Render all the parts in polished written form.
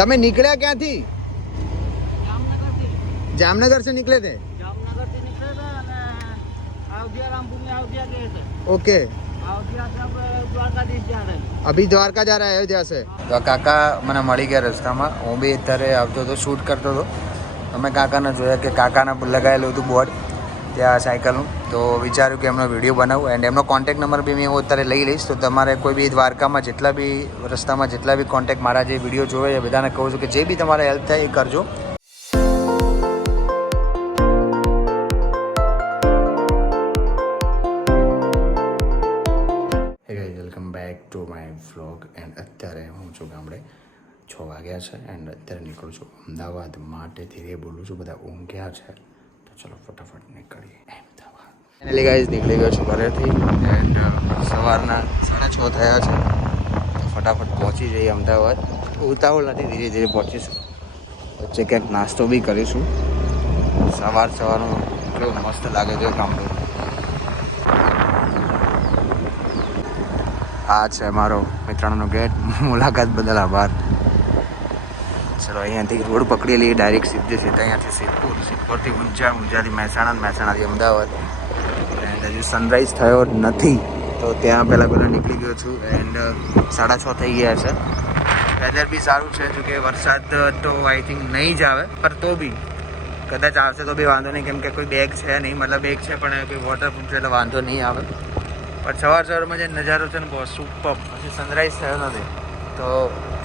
તમે નીકળ્યા ક્યાંથી? जामनगर से निकले थे? जामनगर से निकले थे અને अयोध्या रामपुर में अयोध्या गए थे। ओके, अयोध्या से अब द्वारकाधीश जा रहे हैं। अभी द्वारका जा रहा है अयोध्या से। तो काका મને મળી ગયા રસ્તામાં. હું બી અત્યારે આવતો હતો, શૂટ કરતો હતો. અમે કાકાને જોયા કે કાકાને લગાવેલું હતું બોર્ડ ત્યાં સાયકલનું, તો વિચાર્યું કે એમનો વિડીયો બનાવું એન્ડ એમનો કોન્ટેક્ટ નંબર બી હું અત્યારે લઈ લઈશ. તો તમારે કોઈ બી દ્વારકામાં જેટલા બી રસ્તામાં જેટલા બી કોન્ટેક્ટ મારા જે વિડીયો જોવે એ બધાને કહું છું કે જે બી તમારે હેલ્પ થાય એ કરજો. Welcome back to my vlog. And અત્યારે હું છું ગામડે, 6 વાગ્યા છે એન્ડ અત્યારે નીકળું છું અમદાવાદ માટે. ધીરે બોલું છું, બધા ઊંઘ્યા છે, તો ચલો ફટાફટ નીકળીએ અમદાવાદ. ફાઇનલી ગાઈઝ નીકળી ગયો છું ઘરેથી એન્ડ સવારના 6:30 થયા છે, તો ફટાફટ પહોંચી જઈએ અમદાવાદ. ઉતાવળ નથી, ધીરે ધીરે પહોંચીશું. વચ્ચે ક્યાંક નાસ્તો બી કરીશું. સવારનું કેવું મસ્ત લાગે છે ગામડું. આ છે મારો મિત્રાણોનો ગેટ. મુલાકાત બદલ આભાર. ચલો અહીંયાથી રોડ પકડી લઈએ ડાયરેક્ટ સીધે અહીંયાથી સિદ્ધપુરથી ઊંઝાથી મહેસાણાથી અમદાવાદ. એન્ડ હજુ સનરાઈઝ થયો નથી, તો ત્યાં પહેલાં નીકળી ગયો છું. એન્ડ 6:30 થઈ ગયા છે. વેધર બી સારું છે, જોકે વરસાદ તો આઈ થિંક નહીં જ આવે, પર તો બી કદાચ આવશે તો બી વાંધો નહીં, કેમ કે કોઈ બેગ છે નહીં, મતલબ બેગ છે પણ કોઈ વોટરપ્રૂફ છે એટલે વાંધો નહીં આવે. પણ સવારમાં જે નજારો છે ને બહુ સુપર. પછી સનરાઈઝ થયો નથી તો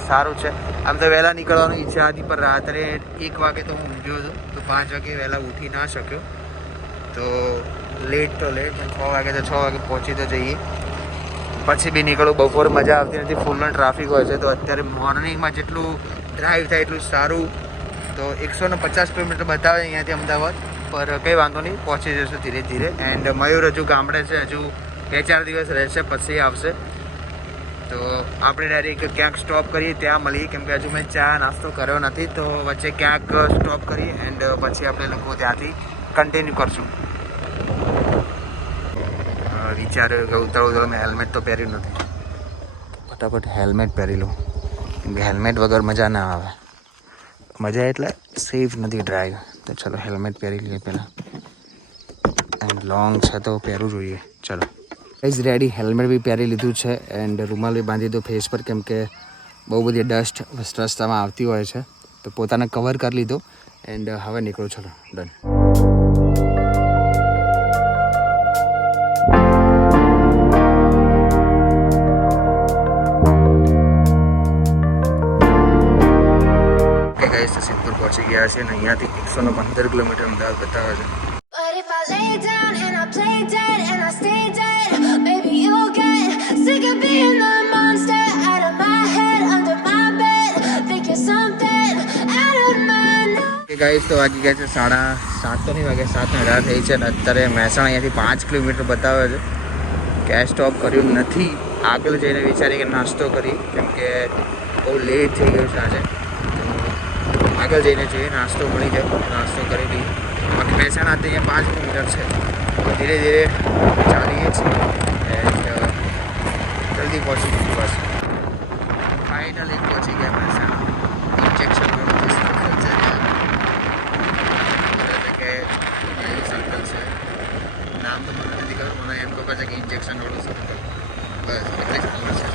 સારું છે. આમ તો વહેલા નીકળવાની ઈચ્છા હતી, પણ રાત્રે 1 વાગે તો હું ઊંઘ્યો હતો, તો 5 વાગે વહેલા ઉઠી ના શક્યો. તો લેટ 6 વાગે તો 6 વાગે પહોંચી તો જઈએ. પછી બી નીકળું. બપોર મજા આવતી નથી, ફૂલનો ટ્રાફિક હોય છે. તો અત્યારે મોર્નિંગમાં જેટલું ડ્રાઈવ થાય એટલું સારું. તો 150 કિલોમીટર બતાવે અહીંયાથી અમદાવાદ, પર કંઈ વાંધો નહીં, પહોંચી જશું ધીરે ધીરે. એન્ડ મયુર હજુ ગામડે છે, હજુ 2-4 દિવસ રહેશે, પછી આવશે. તો આપણે ડાયરેક્ટ ક્યાંક સ્ટોપ કરીએ, ત્યાં મળીએ, કેમ કે હજુ મેં ચા નાસ્તો કર્યો નથી. તો વચ્ચે ક્યાંક સ્ટોપ કરીએ એન્ડ પછી આપણે લોકો ત્યાંથી કન્ટિન્યુ કરશું. વિચાર્યું કે ઉતાળું મેં હેલ્મેટ તો પહેર્યું નથી. ફટાફટ હેલ્મેટ પહેરી લઉં, કેમ કે હેલ્મેટ વગર મજા ના આવે. મજા એટલે સેફ નથી ડ્રાઈવ. તો ચલો હેલ્મેટ પહેરી લઈએ પહેલાં. એન્ડ લોંગ છે તો પહેરવું જોઈએ. ચલો ગાઈઝ રેડી, હેલ્મેટ બી પહેરી લીધું છે એન્ડ રૂમાલ બી બાંધી દો ફેસ પર, કેમ કે બહુ બધી ડસ્ટ રસ્તામાં આવતી હોય છે. તો પોતાને કવર કરી લીધો એન્ડ હવે નીકળું. ચલો ડન. ઓકે ગાઈઝ, સિદ્ધપુર પહોંચી ગયા છે અને અહીંયાથી 115 કિલોમીટર અમદાવાદ બતાવે છે. But if I lay down and I play dead and I stay dead, maybe you'll get sick of being the monster out of my head, under my bed. Think you're something out of my nose. કે guys, તો વાગી ગયા છે 7:30 તો નહીં વાગે, 7:18 થઈ છે અને અત્યારે મહેસાણા અહીંયાથી 5 કિલોમીટર બતાવે છે. ગેસ સ્ટોપ કર્યું નથી. આગળ જઈને વિચારી કે નાસ્તો કરી, કેમ કે બહુ લેટ થઈ ગયું છે આજે. આગળ જઈને જોઈએ નાસ્તો મળી જાય, નાસ્તો કરી લઈએ. બાકી મહેસાણાથી અહીંયા 5 કિલોમીટર છે. ધીરે ધીરે ચાલીએ છીએ એન્ડ જલ્દી પહોંચી ગયું. બસ ફાઇનલી પહોંચી ગયા મહેસાણા. ઇન્જેક્શન વાળું સર્કલ છે, એટલે કે એવું સર્કલ છે. નામ તો મને નથી ખબર, મને એમ ખબર છે કે ઇન્જેક્શન વાળું સર્કલ. બસ એટલે જ ખબર છે.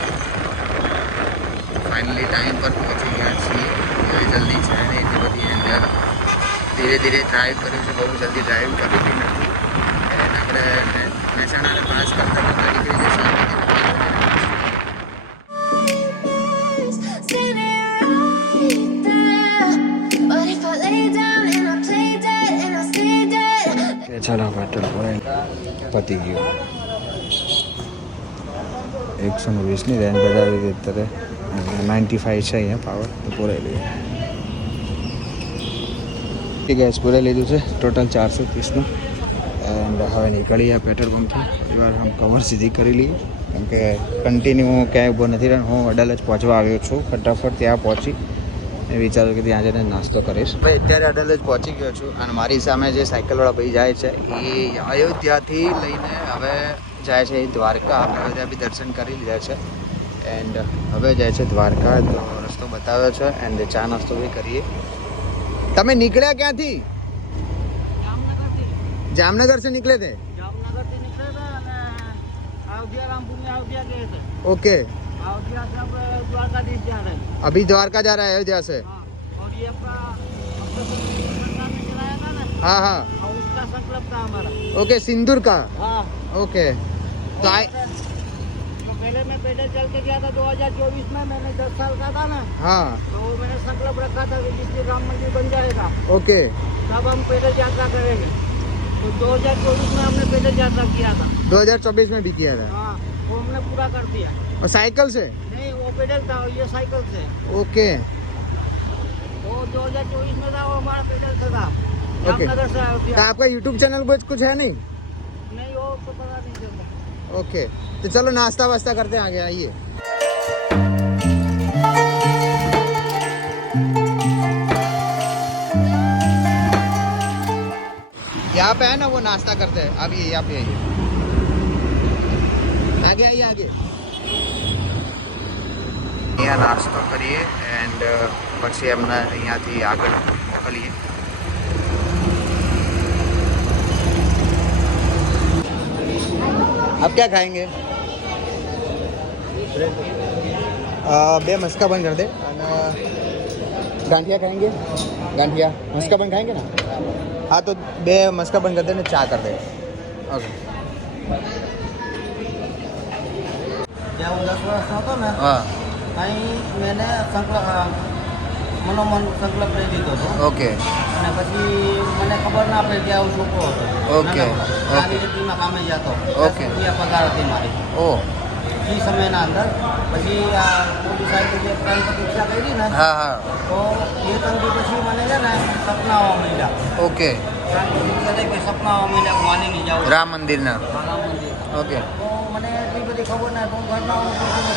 ફાઇનલી ટાઈમ પર પહોંચી ગયા છીએ. જલ્દી છે ને એટલી બધી એન્ડ ધીરે ધીરે ડ્રાઈવ કર્યું છે. બહુ જલ્દી ડ્રાઈવ કરી બી નથી. એન્ડ આપણે મહેસાણાને પાસ કરતાં નીકળી જશે. Standing right there. But if I lay down and I play dead and I stay dead. ચાલો પેટ્રોલ પતી ગયું. 120ની રેન્જ બતાવી હતી અત્યારે. 95 છે અહીંયા પાવર, તો પૂરાઈ લઈએ. ગેસ પૂરાઈ લીધું છે, ટોટલ 430નું. એન્ડ હવે નીકળીએ પેટ્રોલ પંપથી. એવાર હું કવર સીધી કરી લઈએ, કેમ કે કન્ટિન્યુ હું ક્યાંય ઊભો નથી રહ્યો. હું અડાલજ પહોંચવા આવ્યો છું. ફટાફટ ત્યાં પહોંચી વિચાર્યું કે ત્યાં જઈને નાસ્તો કરીશ. ભાઈ અત્યારે અડાલજ પહોંચી ગયો છું અને મારી સામે જે સાયકલવાળા ભાઈ જાય છે એ અયોધ્યાથી લઈને હવે જાય છે દ્વારકા. આપણે ત્યાં બી દર્શન કરી લીધા છે એન્ડ હવે જાય છે દ્વારકા. તો રસ્તો બતાવ્યો છે એન્ડ ચા નાસ્તો બી કરીએ. તમે નીકળ્યા ક્યાંથી? જામનગર जामनगर से से निकले थे. जामनगर से निकले थे અને अयोध्या रामपुर में अयोध्या गए थे. ओके. अयोध्या से अब द्वारकाधीश जा रहे हैं. अभी द्वारका जा रहा है अयोध्या से. हाँ, और ये अपना सरकार ने चलाया था ना, हाँ हाँ. और उसका संकल्प था हमारा. ओके सिंदूर का. हाँ, ओके. तो आए. तो पहले मैं पैदल चल के गया था 2024 में. मैंने 10 साल का था ना, हाँ. तो मैंने संकल्प रखा था कि जिस दिन राम मंदिर बन जाएगा ओके. तब हम पैदल यात्रा करेंगे. तो 2024 में हमने पैदल यात्रा किया था. 2024 में भी किया था. हाँ, वो हमने पूरा कर दिया. और साइकिल से. नहीं, वो पैदल था और ये साइकिल से. ओके. वो 2024 में था, वो हमारा पैदल से था. ओके. जामनगर से तो अयोध्या. आपका यूट्यूब चैनल पर कुछ है नहीं? नहीं, वो तो पता नहीं चलता. ओके. तो चलो नाश्ता वास्ता करते हैं, आगे आइए. यहाँ पे है ना वो नाश्ता करते हैं. अभी यहाँ पे आइए. आगे आइए आगे. અહીંયા નાસ્તો કરીએ એન્ડ પછી એમને અહીંયાથી આગળ મોકલીએ. आप क्या खाएंगे? बे मस्का बन कर दे. गांठिया खाएंगे? गांठिया मस्का बन खाएंगे ना? हाँ तो बे मस्का बन कर दे ने चा कर दे. ओके. जब હું 10 વર્ષનો હતો ને, हाँ અહીં મેને મનોમન સંકલ્પ લઈ લીધો હતો. ओके. અને પછી મને ખબર ના પડી કે આવું છોકરો હતો. ઓકે, નાની રીતિમાં કામે જતો. ઓકે. 10 રૂપિયા પગાર હતી મારી ओ એ સમયના અંદર. પછી આ મોદી સાહેબે જે પ્રાણ પ્રતિષ્ઠા કરી ને, हाँ हाँ તો એ તંગી પછી મને છે ને સપના આવવા માંડ્યા. ओके. પ્રાણ પ્રતિષ્ઠા થઈ પછી સપના આવવા માંડ્યા કે માનીને જાઉં राम मंदिर ना. રામ મંદિર. ओके. તો મને એટલી બધી ખબર ના. તો ઘરના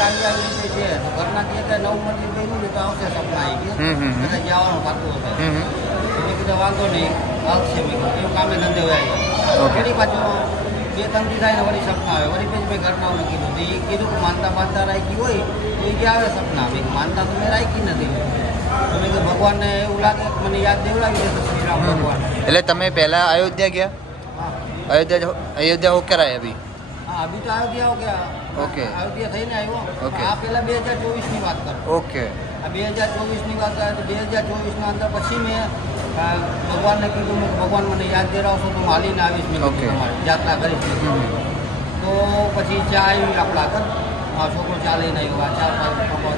ગાડી આવી રીતે છે. તો ઘરના કહે કે નવું મંદિર કર્યું છે તો આવશે સપના આવી ગયા. એટલે જવાનું થતું હતું. મેં કીધું વાંધો નહીં, આવશે. મેં કીધું એવું કામે ધંધે હોય. ઓકે. ફરી પાછું 2-3 દી થાય ને વળી સપના આવે. વળી પછી મેં ઘરનાઓને કીધું. તો એ કીધું કે માનતા બાંધતા રાખી હોય તો એ કે આવે સપના. મેં કીધું માનતા તો મેં રાખી નથી. તો મેં કીધું ભગવાનને એવું લાગે કે મને યાદ દેવડાવી દેશે શ્રીરામ ભગવાન. એટલે તમે પહેલા અયોધ્યા ગયા? હા અયોધ્યા હોकर आए अभी? હા, અભી તો અયોધ્યા હો ગયા. ઓકે. અયોધ્યા થઈને આવ્યો. ઓકે. આ પહેલાં 2024ની વાત કરું. ओके. આ 2024ની વાત કરે તો 2024ના અંદર પછી મેં ભગવાનને કીધું મેં ભગવાન મને યાદ દેવડાવશો તો હું હાલીને આવીશ. મેં ઓકે. કીધું તમારી યાત્રા કરીશ. તો પછી ચા આવી આપણા આગળ. આ છોકરો ચા લઈને આવ્યો. આ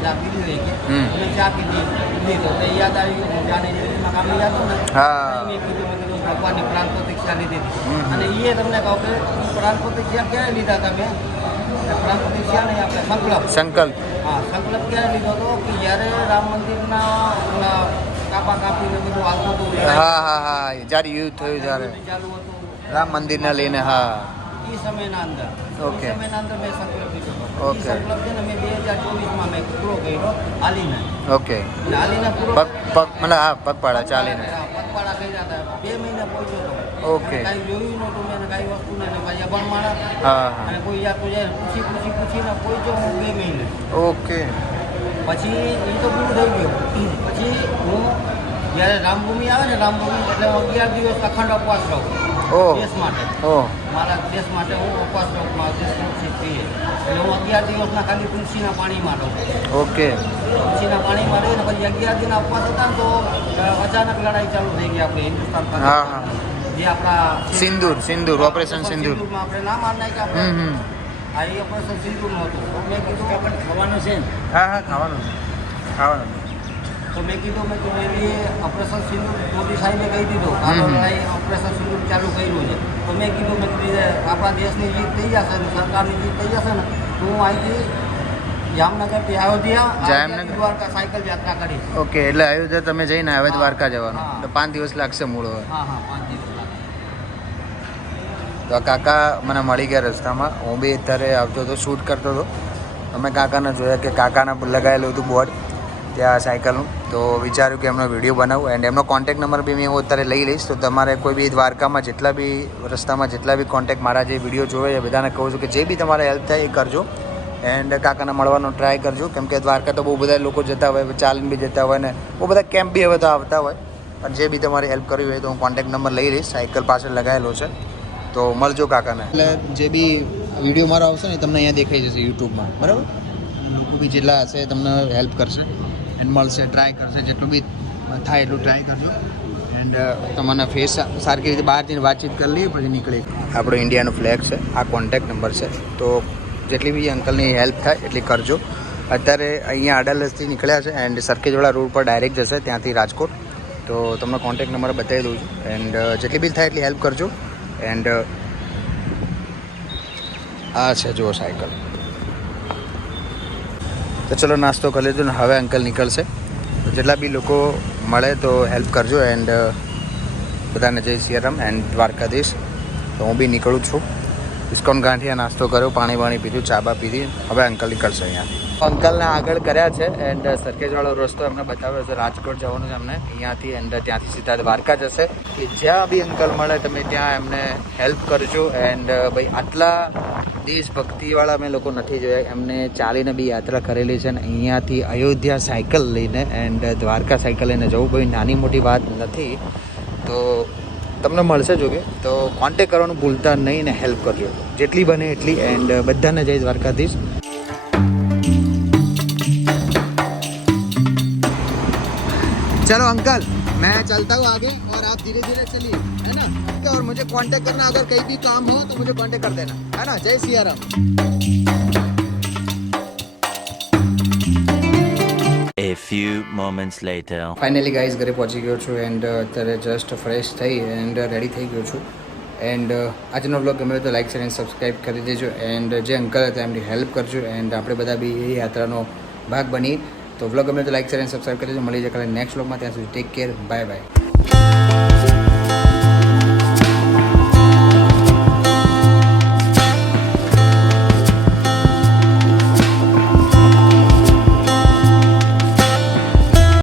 ચા પીધી હોય કે મેં ચા પીધી તો તે યાદ આવી. હું જાને રીતમાં કામે જતો ને, હા. મેં કીધું ભગવાનની પ્રાણ પ્રતિષ્ઠા લીધી હતી. અને એ તમને કહું કે પ્રાણ પ્રતિષ્ઠા ક્યારે લીધા તમે? પ્રાણ પ્રતિષ્ઠા નહીં, આપણે સંકલ્પ. સંકલ્પ. હા, સંકલ્પ ક્યારે લીધો હતો કે જ્યારે રામ મંદિરના ઓલા કાપા કાપીને બધું હાલતું હતું. હા હા હા જ્યારે યુદ્ધ થયું ત્યારે ચાલુ હતું. રામ મંદિરને લઈને. હા એ સમયના અંદર. ઓકે. એ સમયના અંદર મેં સંકલ્પ લીધો હતો. એ ઓકે. સંકલ્પ છે ને મેં 2024માં મેં પૂરો કર્યો હાલીને. ઓકે. અને હાલીને પૂરો પગ મતલબ હા પગપાળા ચાલીને. હા, પગપાળા કર્યા હતા. 2 મહિના પહોંચ્યો હતો. ઓકે. કાંઈ જોયું નહોતું મેં ને કાંઈ વસ્તુ નહીં. પાછા પણ માણસ હા હા અને કોઈ યાદ તો જાય પૂછીને પહોંચ્યો હું 2 મહિને. ઓકે. પછી એ તો પૂરું થઈ ગયું. પછી હું જ્યારે રામભૂમિ આવે ને, રામભૂમિ એટલે હું 11 દિવસ અખંડ ઉપવાસ રહું ઓહ. દેશ માટે. ઓહ. મારા દેશ માટે હું ઉપવાસ રહું. મારા દેશ તુલસી પ્રિય એટલે હું 11 દિવસના ખાલી તુલસીના પાણીમાં રહું. ઓકે. તુલસીના પાણીમાં રહીને પછી 11 દિનના ઉપવાસ હતા ને તો અચાનક લડાઈ ચાલુ થઈ ગઈ આપણે હિન્દુસ્તાન પાસે. હા હા જે આપણા સિંદૂર ઓપરેશન સિંદૂર. સિંદૂરમાં આપણે નામ આ નાખ્યા આપણે. આ એ ઓપરેશન સિંદૂરનું હતું. તો મેં કીધું કે આપણે ખાવાનું છે ને. હા હા ખાવાનું તો મેં કીધું એ ઓપરેશન સિંદૂર મોદી સાહેબે કહી દીધું ઓપરેશન સિંદૂર ચાલુ કર્યું છે. તો મેં કીધું આપણા દેશની જીત થઈ જશે ને સરકારની જીત થઈ જશે ને તો હું અહીંથી જામનગરથી જામનગર. દ્વારકા સાયકલ યાત્રા કરીશ. ઓકે. એટલે અયોધ્યા તમે જઈને હવે દ્વારકા જવાનું. હા. એટલે 5 દિવસ લાગશે મૂળ હવે. હા 5 દિવસ લાગે. તો આ કાકા મને મળી ગયા રસ્તામાં. હું બી અત્યારે આવતો હતો, શૂટ કરતો હતો. અમે કાકાને જોયા કે કાકાના લગાવેલું હતું બોર્ડ ત્યાં સાયકલનું. તો વિચાર્યું કે એમનો વિડીયો બનાવું એન્ડ એમનો કોન્ટેક્ટ નંબર બી હું અત્યારે લઈ લઈશ. તો તમારે કોઈ બી દ્વારકામાં જેટલા બી રસ્તામાં જેટલા બી કોન્ટેક્ટ મારા જે વિડીયો જોવે એ બધાને કહું છું કે જે બી તમારે હેલ્પ થાય એ કરજો. એન્ડ કાકાને મળવાનો ટ્રાય કરજો, કેમ કે દ્વારકા તો બહુ બધા લોકો જતા હોય, ચાલીને બી જતા હોય ને બહુ બધા કેમ્પ બી હવે તો આવતા હોય. પણ જે બી તમારી હેલ્પ કરવી હોય તો હું કોન્ટેક્ટ નંબર લઈ લઈશ, સાયકલ પાછળ લગાવેલો છે, તો મળજો કાકાને. એટલે જે બી વિડીયો મારો આવશે ને તમને અહીંયા દેખાઈ જશે યુટ્યુબમાં, બરાબર. લોકો બી જેટલા હશે તમને હેલ્પ કરશે એન્ડ મળશે, ટ્રાય કરશે, જેટલું બી થાય એટલું ટ્રાય કરજો. એન્ડ તમારા ફેસ સારી રીતે બહારથી વાતચીત કરી લઈએ પછી નીકળી. આપણો ઇન્ડિયાનો ફ્લેગ છે, આ કોન્ટેક્ટ નંબર છે, તો જેટલી બી અંકલની હેલ્પ થાય એટલી કરજો. અત્યારે અહીંયા અડાલજથી નીકળ્યા છે એન્ડ સરખેજવાળા રોડ પર ડાયરેક્ટ જશે ત્યાંથી રાજકોટ, તો તમને કોન્ટેક્ટ નંબર બતાવી દઉં છું. એન્ડ જેટલી બી થાય એટલી હેલ્પ કરજો. એન્ડ આ છે જુઓ સાયકલ. તો ચલો નાસ્તો કરી લીધો ને હવે અંકલ નીકળશે. તો જેટલા બી લોકો મળે તો હેલ્પ કરજો. એન્ડ બધાને જય સિયારામ એન્ડ દ્વારકાધીશ. તો હું બી નીકળું છું. ઇસ્કોન ગાંઠિયા નાસ્તો કર્યો, પાણી વાણી પીધું, ચા બા પીધી. હવે અંકલ નીકળશે અહીંયાથી. અંકલને આગળ કર્યા છે એન્ડ સરખેજવાળો રસ્તો એમને બતાવ્યો છે, રાજકોટ જવાનું છે એમને અહીંયાથી. એન્ડ ત્યાંથી સીધા દ્વારકા જશે. કે જ્યાં બી અંકલ મળે તમે ત્યાં એમને હેલ્પ કરજો. એન્ડ ભાઈ આટલા દેશભક્તિવાળા મેં લોકો નથી જોયા, એમને ચાલીને બી યાત્રા કરેલી છે. અને અહીંયાથી અયોધ્યા સાયકલ લઈને એન્ડ દ્વારકા સાયકલ લઈને જવું કોઈ નાની મોટી વાત નથી. તો તમને મળશે જોકે, તો કોન્ટેક કરવાનું ભૂલતા નહીં ને હેલ્પ કરજો જેટલી બને એટલી. એન્ડ બધાને જય દ્વારકાધીશ. चलो अंकल मैं चलता हूँ आगे और आप धीरे धीरे चलिए, है ना. और मुझे कांटेक्ट करना, अगर कहीं भी काम हो तो मुझे कांटेक्ट कर देना, है ना. जय Siyaram. A few moments later. Finally guys ઘરે પહોંચી ગયો છું એન્ડ અત્યારે જસ્ટ ફ્રેશ થઈ એન્ડ રેડી થઈ ગયો છું. એન્ડ આજનો વ્લોગ ગમે તો લાઈક શેર એન્ડ સબસ્ક્રાઈબ કરી દેજો. એન્ડ જે અંકલ હતા એમની હેલ્પ કરજો. એન્ડ આપણે બધા બી એ યાત્રાનો ભાગ બની. તો વ્લોગ ગમે તો લાઈક શેર એન્ડ સબસ્ક્રાઈબ કરી દેજો. મળી જાય કાલે નેક્સ્ટ વ્લોગમાં. ત્યાં સુધી ટેક કેર, બાય બાય.